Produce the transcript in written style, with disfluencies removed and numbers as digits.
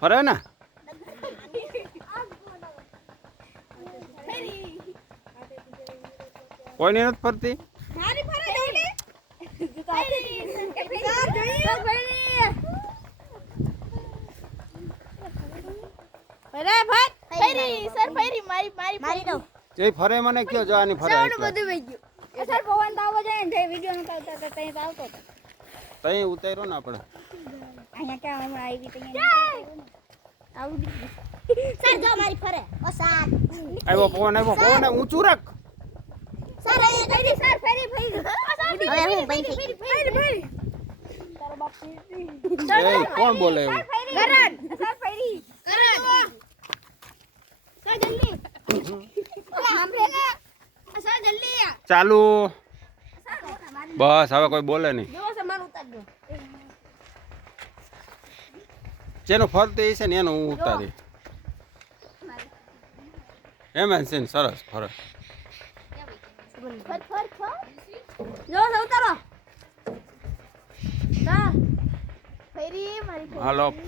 ફરે ને કોઈની નથી ફરતી. જે ફરે મને કયો જો આની ફરે સર પવન તો આવો જાય ને વિડિયો ન કરતા તો તઈ આવતો હતો. તઈ ઉતાર્યો ને આપણે અહીંયા ક્યાં હમણાં આવી તઈ આવડી સર જો મારી ફરે ઓ સાત આવ્યો પવન ઊંચું રાખ. સર અહીંયા કઈ સર ફેરી ફરી હવે હું ફેરી તારો બાપ એ કોણ બોલે એવું? કરણ સર ફેરી કરણ સર જલ્દી સાંભળે ને સર જલ્દી ચાલુ બસ હવે કોઈ બોલે નહીં. જો સમાન ઉતાર દો જેનું ફરતું છે ને એનું હું ઉતારી એમ છે ને સરસ ફરે. ફર જો ઉતારો સર ફેરી મારી હાલો